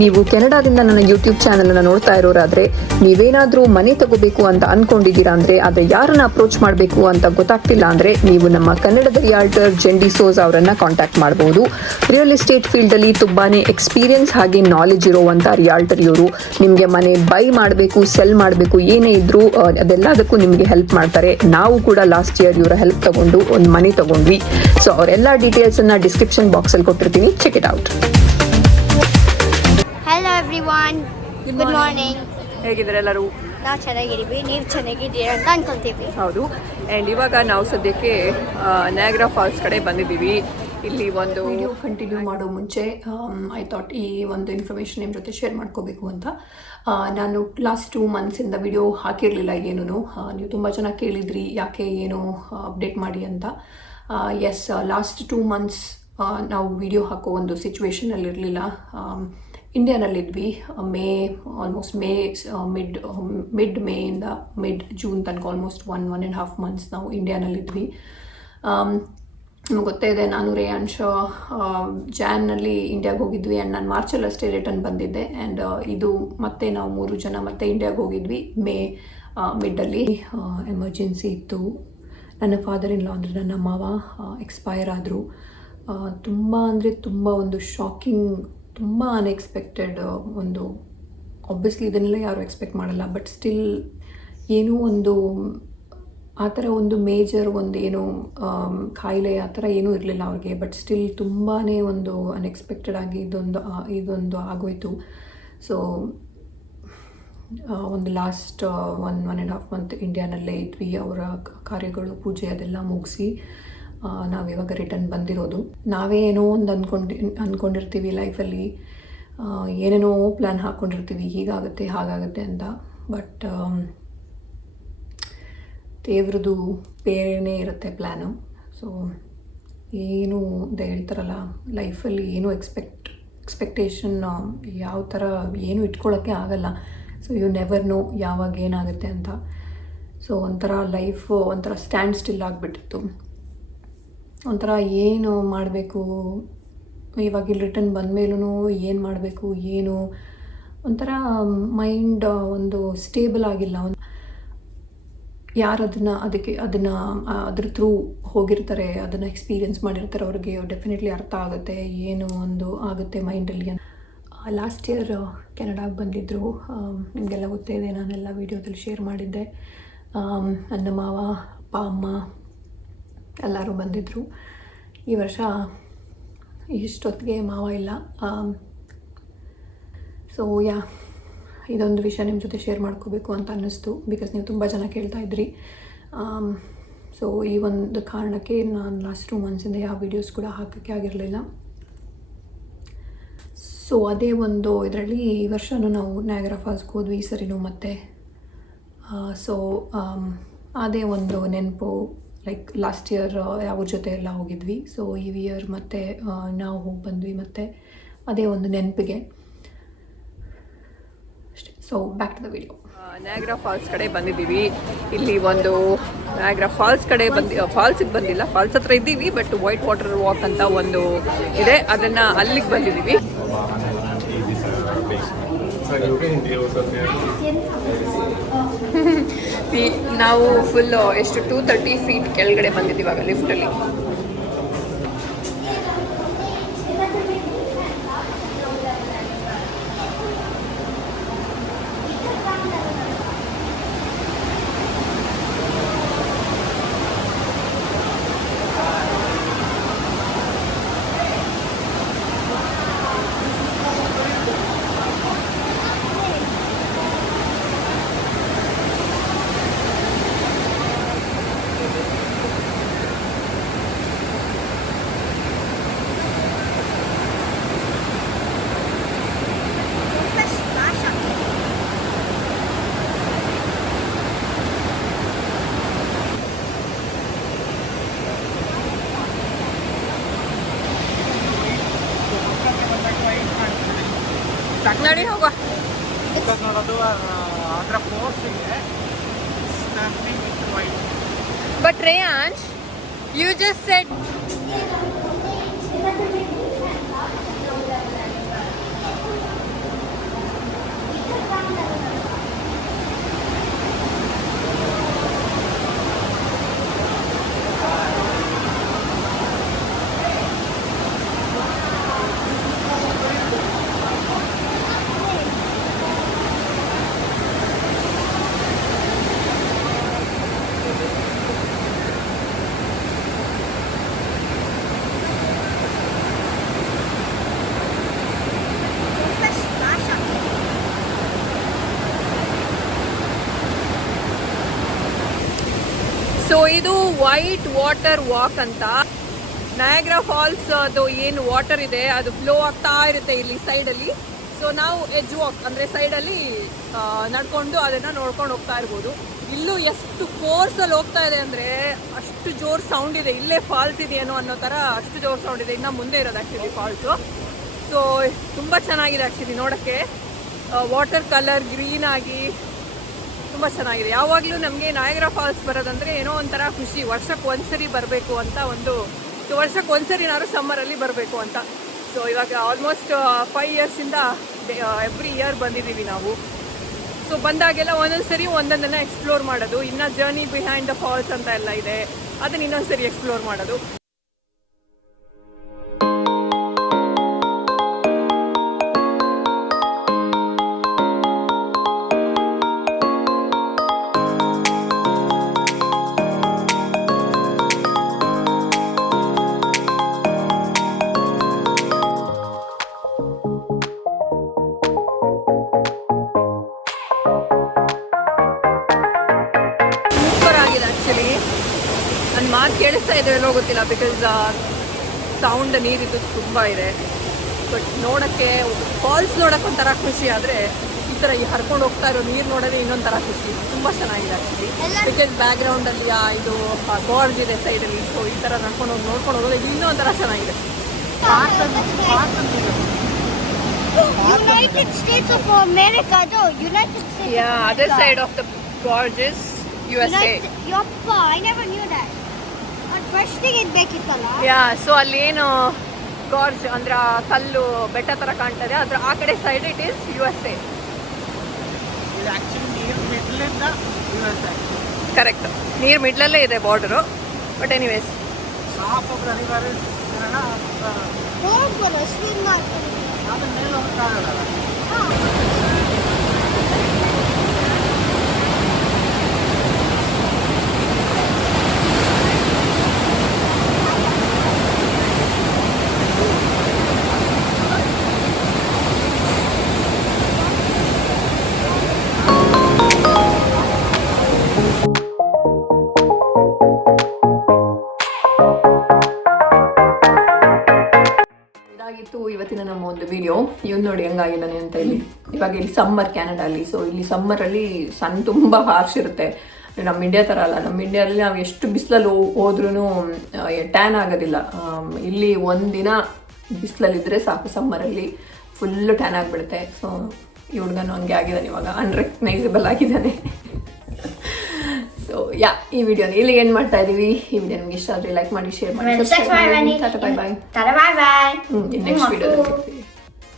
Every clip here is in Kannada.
ನೀವು ಕೆನಡಾದಿಂದ ನನ್ನ ಯೂಟ್ಯೂಬ್ ಚಾನೆಲ್ ಅನ್ನ ನೋಡ್ತಾ ಇರೋರಾದ್ರೆ ನೀವೇನಾದ್ರೂ ಮನೆ ತಗೋಬೇಕು ಅಂತ ಅನ್ಕೊಂಡಿದ್ದೀರಾ ಅಂದ್ರೆ ಅದ್ರ ಯಾರನ್ನ ಅಪ್ರೋಚ್ ಮಾಡಬೇಕು ಅಂತ ಗೊತ್ತಾಗ್ತಿಲ್ಲ ಅಂದ್ರೆ ನೀವು ನಮ್ಮ ಕನ್ನಡದ ರಿಯಾಲ್ಟರ್ ಜೆಂಡಿ ಸೋಸ್ ಅವರನ್ನ ಕಾಂಟ್ಯಾಕ್ಟ್ ಮಾಡಬಹುದು ರಿಯಲ್ ಎಸ್ಟೇಟ್ ಫೀಲ್ಡ್ ಅಲ್ಲಿ ತುಂಬಾನೇ ಎಕ್ಸ್ಪೀರಿಯನ್ಸ್ ಹಾಗೆ ನಾಲೆಜ್ ಇರುವಂತ ರಿಯಾಲ್ಟರ್ ಇವರು. ನಿಮ್ಗೆ ಮನೆ ಬೈ ಮಾಡಬೇಕು ಸೆಲ್ ಮಾಡಬೇಕು, ಏನೇ ಇದ್ರೂ ಅದೆಲ್ಲದಕ್ಕೂ ನಿಮಗೆ ಹೆಲ್ಪ್ ಮಾಡ್ತಾರೆ. ನಾವು ಕೂಡ ಲಾಸ್ಟ್ ಇಯರ್ ಇವರ ಹೆಲ್ಪ್ ತಗೊಂಡು ಒಂದು ಮನೆ ತಗೊಂಡ್ವಿ. ಸೊ ಅವರೆಲ್ಲ ಡೀಟೇಲ್ಸ್ ಅನ್ನ ಡಿಸ್ಕ್ರಿಪ್ಷನ್ ಬಾಕ್ಸ್ ಅಲ್ಲಿ ಕೊಟ್ಟಿರ್ತೀನಿ. Check it out good morning ಹೇಗಿದ್ದಾರೆ ಎಲ್ಲರೂ? ನಾವು ಚೆನ್ನಾಗಿದ್ದೀವಿ ನೀವು ಚೆನ್ನಾಗಿದ್ದೀರಾ ಅಂತ ಅನ್ಕೊಳ್ತೀವಿ ಹೌದು. ಆ್ಯಂಡ್ ಇವಾಗ ನಾವು ಸದ್ಯಕ್ಕೆ ನ್ಯಾಗ್ರಾ ಫಾಲ್ಸ್ ಕಡೆ ಬಂದಿದ್ದೀವಿ. ಇಲ್ಲಿ ಒಂದು ವಿಡಿಯೋ ಕಂಟಿನ್ಯೂ ಮಾಡೋ ಮುಂಚೆ ಐ ಥಾಟ್ ಈ ಒಂದು ಇನ್ಫಾರ್ಮೇಷನ್ ನಿಮ್ಮ ಜೊತೆ ಶೇರ್ ಮಾಡ್ಕೋಬೇಕು ಅಂತ. ನಾನು ಲಾಸ್ಟ್ ಟೂ ಮಂತ್ಸಿಂದ ವಿಡಿಯೋ ಹಾಕಿರಲಿಲ್ಲ ಏನೂ ನೀವು ತುಂಬ ಜನ ಕೇಳಿದ್ರಿ ಯಾಕೆ ಏನು ಅಪ್ಡೇಟ್ ಮಾಡಿ ಅಂತ. ಎಸ್ ಲಾಸ್ಟ್ ಟೂ ಮಂತ್ಸ್ ನಾವು ವಿಡಿಯೋ ಹಾಕೋ ಒಂದು ಸಿಚುವೇಶನಲ್ಲಿ ಇರಲಿಲ್ಲ ಇಂಡಿಯಾನಲ್ಲಿದ್ವಿ May almost May mid mid May ಇಂದ ಮಿಡ್ ಜೂನ್ ತನಕ almost one one and half months ನಾವು ಇಂಡಿಯಾನಲ್ಲಿದ್ವಿ ನಿಮ್ಗೆ ಗೊತ್ತೇ ಇದೆ, ನಾನು ರೇಯಾಂಶ ಜಾನ್ನಲ್ಲಿ ಇಂಡಿಯಾಗೆ ಹೋಗಿದ್ವಿ ಆ್ಯಂಡ್ ನಾನು ಮಾರ್ಚಲ್ಲಿ ಅಷ್ಟೇ ರಿಟರ್ನ್ ಬಂದಿದ್ದೆ ಆ್ಯಂಡ್ ಇದು ಮತ್ತೆ ನಾವು ಮೂರು ಜನ ಮತ್ತೆ ಇಂಡಿಯಾಗೆ ಹೋಗಿದ್ವಿ ಮೇ ಮಿಡ್ಡಲ್ಲಿ ಎಮರ್ಜೆನ್ಸಿ ಇತ್ತು. ನನ್ನ ಫಾದರ್ ಇನ್ ಲಾ ಅಂದರೆ ನನ್ನ ಮಾವ ಎಕ್ಸ್ಪೈರ್ ಆದರು. ತುಂಬ ಅಂದರೆ ತುಂಬ ಒಂದು ಶಾಕಿಂಗ್ ತುಂಬ ಅನ್ಎಕ್ಸ್ಪೆಕ್ಟೆಡ್ ಒಂದು ಆಬ್ವಿಯಸ್ಲಿ ಇದನ್ನೆಲ್ಲ ಯಾರು ಎಕ್ಸ್ಪೆಕ್ಟ್ ಮಾಡಲ್ಲ ಬಟ್ ಸ್ಟಿಲ್ ಏನೋ ಒಂದು, ಆ ಥರ ಒಂದು ಮೇಜರ್ ಒಂದು ಏನು ಕಾಯಿಲೆ ಆ ಥರ ಏನೂ ಇರಲಿಲ್ಲ ಅವ್ರಿಗೆ ಬಟ್ ಸ್ಟಿಲ್ ತುಂಬಾ ಒಂದು ಅನ್ಎಕ್ಸ್ಪೆಕ್ಟೆಡ್ ಆಗಿ ಇದೊಂದು ಇದೊಂದು ಆಗೋಯಿತು. ಸೊ ಒಂದು last one one and half month ಇಂಡಿಯಾನಲ್ಲೇ ಇದ್ವಿ, ಅವರ ಕಾರ್ಯಗಳು, ಪೂಜೆ ಅದೆಲ್ಲ ಮುಗಿಸಿ. ನಾವಿವಾಗ ರಿಟರ್ನ್ ಬಂದಿರೋದು. ನಾವೇ ಏನೋ ಒಂದು ಅಂದ್ಕೊಂಡು ಅಂದ್ಕೊಂಡಿರ್ತೀವಿ ಲೈಫಲ್ಲಿ ಏನೇನೋ ಪ್ಲ್ಯಾನ್ ಹಾಕ್ಕೊಂಡಿರ್ತೀವಿ ಹೀಗಾಗುತ್ತೆ, ಹಾಗಾಗುತ್ತೆ ಅಂತ. ಬಟ್ ದೇವ್ರದ್ದು ಬೇರೆಯೇ ಇರುತ್ತೆ ಪ್ಲ್ಯಾನು ಸೊ ಏನು ಅಂತ ಹೇಳ್ತಾರಲ್ಲ ಲೈಫಲ್ಲಿ ಏನು ಎಕ್ಸ್ಪೆಕ್ಟ್ ಎಕ್ಸ್ಪೆಕ್ಟೇಷನ್ ಯಾವ ಥರ ಏನು ಇಟ್ಕೊಳ್ಳೋಕ್ಕೆ ಆಗಲ್ಲ. ಸೊ ಯು ನೆವರ್ ನೋ ಯಾವಾಗ ಏನಾಗುತ್ತೆ ಅಂತ. ಸೊ ಒಂಥರ ಲೈಫ್ ಒಂಥರ ಸ್ಟ್ಯಾಂಡ್ ಸ್ಟಿಲ್ ಆಗಿಬಿಟ್ಟಿತ್ತು. ಒಂಥರ ಏನು ಮಾಡಬೇಕು? ಇವಾಗ ಇಲ್ಲಿ ರಿಟರ್ನ್ ಬಂದಮೇಲೂ ಏನು ಮಾಡಬೇಕು, ಏನು? ಒಂಥರ ಮೈಂಡ್ ಒಂದು ಸ್ಟೇಬಲ್ ಆಗಿಲ್ಲ. ಒಂದು ಯಾರು ಅದನ್ನು ಅದಕ್ಕೆ, ಅದನ್ನು ಅದ್ರ ಥ್ರೂ ಹೋಗಿರ್ತಾರೆ, ಅದನ್ನು ಎಕ್ಸ್ಪೀರಿಯೆನ್ಸ್ ಮಾಡಿರ್ತಾರೆ ಅವ್ರಿಗೆ ಡೆಫಿನೆಟ್ಲಿ ಅರ್ಥ ಆಗುತ್ತೆ, ಏನು ಒಂದು ಆಗುತ್ತೆ ಮೈಂಡಲ್ಲಿ ಲಾಸ್ಟ್ ಇಯರ್ ಕೆನಡಾಗೆ ಬಂದಿದ್ದರು ನಿಮಗೆಲ್ಲ ಗೊತ್ತೇ ಇದೆ, ನಾನೆಲ್ಲ ವೀಡಿಯೋದಲ್ಲಿ ಶೇರ್ ಮಾಡಿದ್ದೆ. ನನ್ನ ಮಾವ, ಅಪ್ಪ, ಅಮ್ಮ ಎಲ್ಲರೂ ಬಂದಿದ್ದರು ಈ ವರ್ಷ ಇಷ್ಟೊತ್ತಿಗೆ ಮಾವ ಇಲ್ಲ. ಸೊ ಯಾ, ಇದೊಂದು ವಿಷಯ ನಿಮ್ಮ ಜೊತೆ ಶೇರ್ ಮಾಡ್ಕೋಬೇಕು ಅಂತ ಅನ್ನಿಸ್ತು. ಬಿಕಾಸ್ ನೀವು ತುಂಬ ಜನ ಕೇಳ್ತಾ ಇದ್ರಿ. ಸೊ ಈ ಒಂದು ಕಾರಣಕ್ಕೆ ನಾನು ಲಾಸ್ಟ್ ಟೂ ಮಂತ್ಸಿಂದ ಯಾವ ವೀಡಿಯೋಸ್ ಕೂಡ ಹಾಕೋಕ್ಕೆ ಆಗಿರಲಿಲ್ಲ. ಸೊ ಅದೇ ಒಂದು ಇದರಲ್ಲಿ ಈ ವರ್ಷವೂ ನಾವು ನ್ಯಾಗರ ಫಾಲ್ಸ್ಗೆ ಹೋದ್ವಿ, ಈ ಸರಿನೂ ಮತ್ತೆ. ಸೊ ಅದೇ ಒಂದು ನೆನಪು. ಲೈಕ್ ಲಾಸ್ಟ್ ಇಯರ್ ಅವ್ರ ಜೊತೆ ಎಲ್ಲ ಹೋಗಿದ್ವಿ. ಸೊ ಈ ಇಯರ್ ಮತ್ತೆ ನಾವು ಹೋಗಿ ಬಂದ್ವಿ ಮತ್ತೆ ಅದೇ ಒಂದು ನೆನಪಿಗೆ. ಅಷ್ಟೇ. So back to the video Niagara Falls ಕಡೆ ಬಂದಿದ್ದೀವಿ. ಇಲ್ಲಿ ಒಂದು ನ್ಯಾಗ್ರಾ ಫಾಲ್ಸ್ ಕಡೆ ಬಂದಿ ಫಾಲ್ಸಿಗೆ ಬಂದಿಲ್ಲ ಫಾಲ್ಸ್ ಹತ್ರ ಇದ್ದೀವಿ ಬಟ್ ವೈಟ್ ವಾಟರ್ ವಾಕ್ ಅಂತ ಒಂದು ಇದೆ. ಅದನ್ನು ಅಲ್ಲಿಗೆ ಬಂದಿದ್ದೀವಿ. ನಾವು ಫುಲ್ ಎಷ್ಟು ಟೂ ತರ್ಟಿ ಫೀಟ್ ಕೆಳಗಡೆ ಬಂದಿದ್ದೀವಾಗ ಲಿಫ್ಟಲ್ಲಿ ನಡಿ ಹೋಗುವ. Because ನೋಡೋದು ಅದರ ಫೋರ್ಸ್ ಇದೆ stamping with white but Reyansh you just said ಇದು ವೈಟ್ ವಾಟರ್ ವಾಕ್ ಅಂತ. ನಯಾಗ್ರಾ ಫಾಲ್ಸ್ ಅದು ಏನು ವಾಟರ್ ಇದೆ, ಅದು ಫ್ಲೋ ಆಗ್ತಾ ಇರುತ್ತೆ ಇಲ್ಲಿ ಸೈಡಲ್ಲಿ ಸೊ ನಾವು ಎಜ್ ವಾಕ್ ಅಂದರೆ ಸೈಡಲ್ಲಿ ನಡ್ಕೊಂಡು ಅದನ್ನು ನೋಡ್ಕೊಂಡು ಹೋಗ್ತಾ ಇರ್ಬೋದು. ಇಲ್ಲೂ ಎಷ್ಟು ಫೋರ್ಸಲ್ಲಿ ಹೋಗ್ತಾ ಇದೆ ಅಂದರೆ ಅಷ್ಟು ಜೋರು ಸೌಂಡ್ ಇದೆ. ಇಲ್ಲೇ ಫಾಲ್ಸ್ ಇದೆಯೇನೋ ಅನ್ನೋ ಥರ ಅಷ್ಟು ಜೋರು ಸೌಂಡ್ ಇದೆ. ಇನ್ನು ಮುಂದೆ ಇರೋದು ಆ್ಯಕ್ಚುಲಿ ಫಾಲ್ಸು ಸೊ ತುಂಬ ಚೆನ್ನಾಗಿದೆ ಆ್ಯಕ್ಚುಲಿ ನೋಡೋಕ್ಕೆ. ವಾಟರ್ ಕಲರ್ ಗ್ರೀನ್ ಆಗಿ ತುಂಬ ಚೆನ್ನಾಗಿದೆ. ಯಾವಾಗಲೂ ನಮಗೆ ನಾಯಗ್ರ ಫಾಲ್ಸ್ ಬರೋದಂದರೆ ಏನೋ ಒಂಥರ ಖುಷಿ. ವರ್ಷಕ್ಕೆ ಒಂದ್ಸರಿ ಬರಬೇಕು ಅಂತ ಒಂದು ಸೊ, ವರ್ಷಕ್ಕೆ ಒಂದ್ಸರಿನಾದ್ರು ಸಮ್ಮರಲ್ಲಿ ಬರಬೇಕು ಅಂತ. ಸೊ ಇವಾಗ ಆಲ್ಮೋಸ್ಟ್ ಫೈವ್ ಇಯರ್ಸಿಂದ ಎವ್ರಿ ಇಯರ್ ಬಂದಿದ್ದೀವಿ ನಾವು. ಸೊ ಬಂದಾಗೆಲ್ಲ ಒಂದೊಂದು ಸರಿ ಒಂದೊಂದನ್ನು ಎಕ್ಸ್ಪ್ಲೋರ್ ಮಾಡೋದು. ಇನ್ನು ಜರ್ನಿ ಬಿಹೈಂಡ್ ದ ಫಾಲ್ಸ್ ಅಂತ ಎಲ್ಲ ಇದೆ. ಅದನ್ನ ಇನ್ನೊಂದು ಸರಿ ಎಕ್ಸ್ಪ್ಲೋರ್ ಮಾಡೋದು. ಎಲ್ಲೋ ಗೊತ್ತಿಲ್ಲ ಬಿಕಾಸ್ ಸೌಂಡ್ ನೀರಿದ್ದು ತುಂಬ ಇದೆ. ಬಟ್ ನೋಡೋಕ್ಕೆ ಫಾಲ್ಸ್ ನೋಡೋಕ್ಕೆ ಒಂಥರ ಖುಷಿ ಆದರೆ ಈ ಥರ ಈ ಹರ್ಕೊಂಡು ಹೋಗ್ತಾ ಇರೋ ನೀರು ನೋಡೋದೇ ಇನ್ನೊಂಥರ ಖುಷಿ. ತುಂಬ ಚೆನ್ನಾಗಿದೆ ಆ್ಯಕ್ಚುಲಿ ಬಿಕಾಸ್ ಬ್ಯಾಕ್ಗ್ರೌಂಡಲ್ಲಿ ಇದು ಗಾರ್ಜ್ ಇದೆ ಸೈಡಲ್ಲಿ ಸೊ ಈ ಥರ ನಡ್ಕೊಂಡು ಹೋಗಿ ನೋಡ್ಕೊಂಡು ಹೋಗೋದು ಇನ್ನೂ ಒಂಥರ ಚೆನ್ನಾಗಿದೆ. United States of America, though. United States yeah of other America. Side of the gorges U S A United, ಯಪ್ಪ I never knew yeah so ಅಲ್ಲೇನು ಗಾರ್ಜ್ ಅಂದ್ರೆ ಆ ಕಲ್ಲು ಬೆಟ್ಟ ತರ ಕಾಣ್ತದೆ. ಅದ್ರ ಆ ಕಡೆ side it is U S A ಇದು ಆ್ಯಕ್ಚುಲಿ ನೀರು ಮಿಡ್ಲಿಂದ ಯು ಎಸ್ ಕರೆಕ್ಟ್ ನೀರು ಮಿಡ್ಲಲ್ಲೇ ಇದೆ ಬಾರ್ಡರು ಬಟ್ ಎನಿವೇಸ್ ಹೋಗ್ಬೋದು ವಿಡಿಯೋ ಇವ್ನು ನೋಡಿ ಹೆಂಗಾಗಿದ್ದಾನೆ ಅಂತ ಇಲ್ಲಿ ಇವಾಗ ಇಲ್ಲಿ ಸಮ್ಮರ್ ಕ್ಯಾನಡಲ್ಲಿ ಸೊ ಇಲ್ಲಿ ಸಮ್ಮರಲ್ಲಿ ಸನ್ ತುಂಬ ಹಾರ್ಶ್ ಇರುತ್ತೆ. ನಮ್ಮ ಇಂಡಿಯಾ ಥರ ಅಲ್ಲ ನಮ್ಮ ಇಂಡಿಯಾದಲ್ಲಿ ನಾವು ಎಷ್ಟು ಬಿಸಿಲಲ್ಲಿ ಹೋದ್ರೂ ಟ್ಯಾನ್ ಆಗೋದಿಲ್ಲ. ಇಲ್ಲಿ ಒಂದಿನ ಬಿಸಿಲಲ್ಲಿದ್ದರೆ ಸಾಕು ಸಮ್ಮರಲ್ಲಿ ಫುಲ್ಲು ಟ್ಯಾನ್ ಆಗಿಬಿಡುತ್ತೆ. ಸೊ ಈ ಹುಡುಗನು ಹಂಗೆ ಆಗಿದ್ದಾನೆ ಇವಾಗ ಅನ್ರೆಕಗ್ನೈಸಬಲ್ ಆಗಿದ್ದಾನೆ. ಸೊ ಯಾ ಈ ವಿಡಿಯೋನ ಇಲ್ಲಿಗೆ ಏನು ಮಾಡ್ತಾ ಇದೀವಿ. ಈ ವಿಡಿಯೋ ನಿಮ್ಗೆ ಇಷ್ಟ ಆದರೆ ಲೈಕ್ ಮಾಡಿ ಶೇರ್ ಮಾಡಿ bye bye next video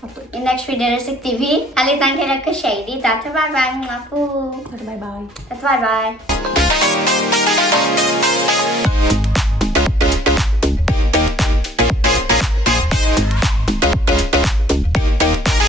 Appu. in next video ಸಿಗ್ತೀವಿ ಅಲ್ಲಿ ತನಕ ಇರಕ್ಕೆ ಶೈಲಿ ತಾತ ಬಾಯ್ ಬಾಯ್ ಅಪ್ಪು ಬಾಯ್ ಬಾಯ್ ಬಾಯ್ ಬಾಯ್